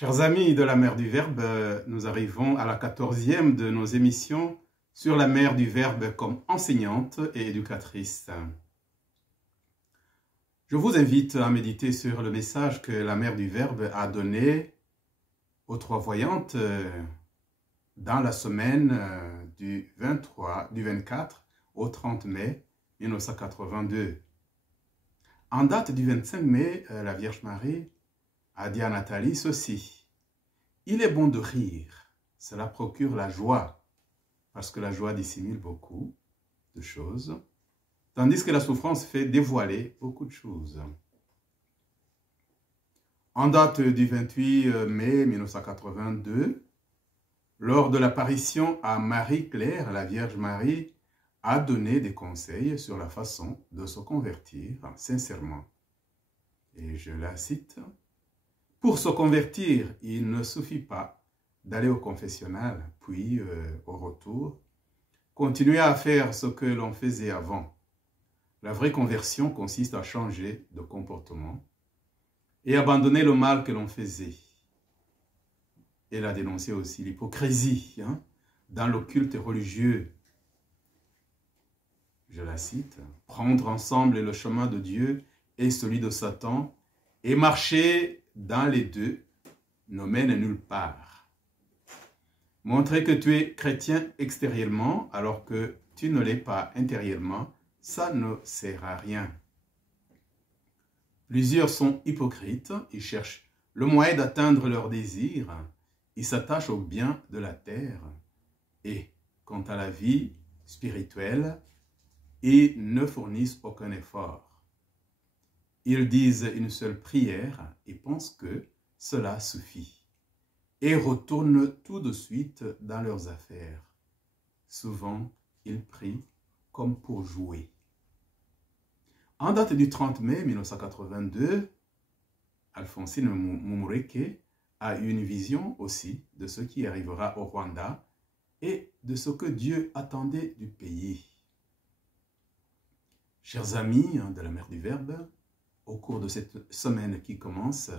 Chers amis de la Mère du Verbe, nous arrivons à la 14e de nos émissions sur la Mère du Verbe comme enseignante et éducatrice. Je vous invite à méditer sur le message que la Mère du Verbe a donné aux trois voyantes dans la semaine du 24 au 30 mai 1982. En date du 25 mai, la Vierge Marie a dit à Nathalie ceci: « Il est bon de rire, cela procure la joie, parce que la joie dissimule beaucoup de choses, tandis que la souffrance fait dévoiler beaucoup de choses. » En date du 28 mai 1982, lors de l'apparition à Marie-Claire, la Vierge Marie a donné des conseils sur la façon de se convertir sincèrement. Et je la cite: « Pour se convertir, il ne suffit pas d'aller au confessionnal, puis au retour, continuer à faire ce que l'on faisait avant. La vraie conversion consiste à changer de comportement et abandonner le mal que l'on faisait. » Elle a dénoncé aussi l'hypocrisie dans le culte religieux. Je la cite: « Prendre ensemble le chemin de Dieu et celui de Satan et marcher dans les deux ne mène nulle part. Montrer que tu es chrétien extérieurement alors que tu ne l'es pas intérieurement, ça ne sert à rien. Plusieurs sont hypocrites, ils cherchent le moyen d'atteindre leurs désirs, ils s'attachent aux biens de la terre et, quant à la vie spirituelle, ils ne fournissent aucun effort. Ils disent une seule prière et pensent que cela suffit et retournent tout de suite dans leurs affaires. Souvent, ils prient comme pour jouer. » En date du 30 mai 1982, Alphonsine Mumureke a eu une vision aussi de ce qui arrivera au Rwanda et de ce que Dieu attendait du pays. Chers amis de la Mère du Verbe, au cours de cette semaine qui commence,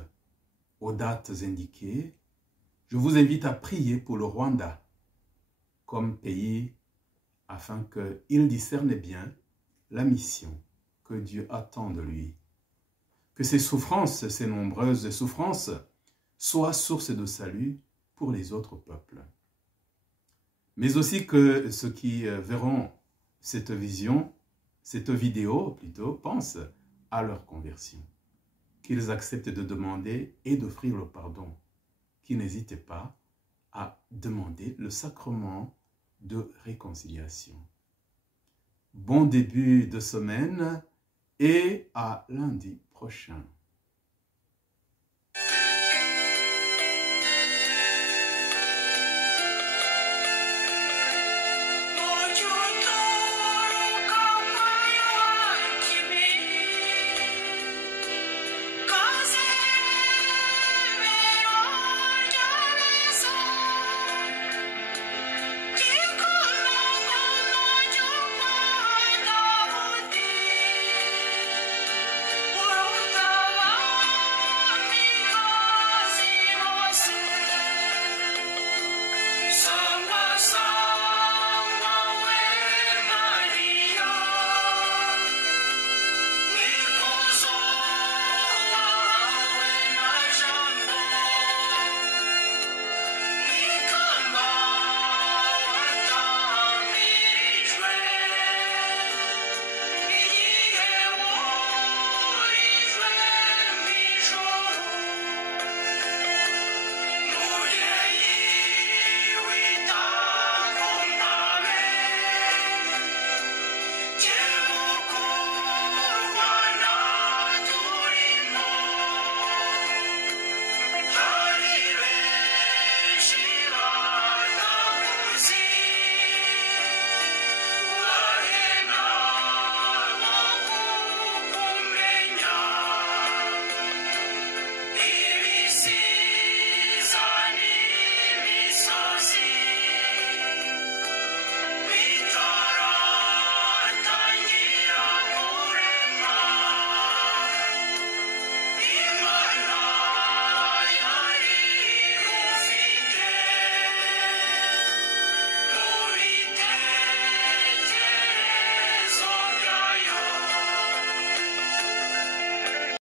aux dates indiquées, je vous invite à prier pour le Rwanda comme pays afin qu'il discerne bien la mission que Dieu attend de lui. Que ces souffrances, ces nombreuses souffrances, soient source de salut pour les autres peuples. Mais aussi que ceux qui verront cette vidéo plutôt, pensent à leur conversion. Qu'ils acceptent de demander et d'offrir le pardon. Qu'ils n'hésitent pas à demander le sacrement de réconciliation. Bon début de semaine et à lundi prochain.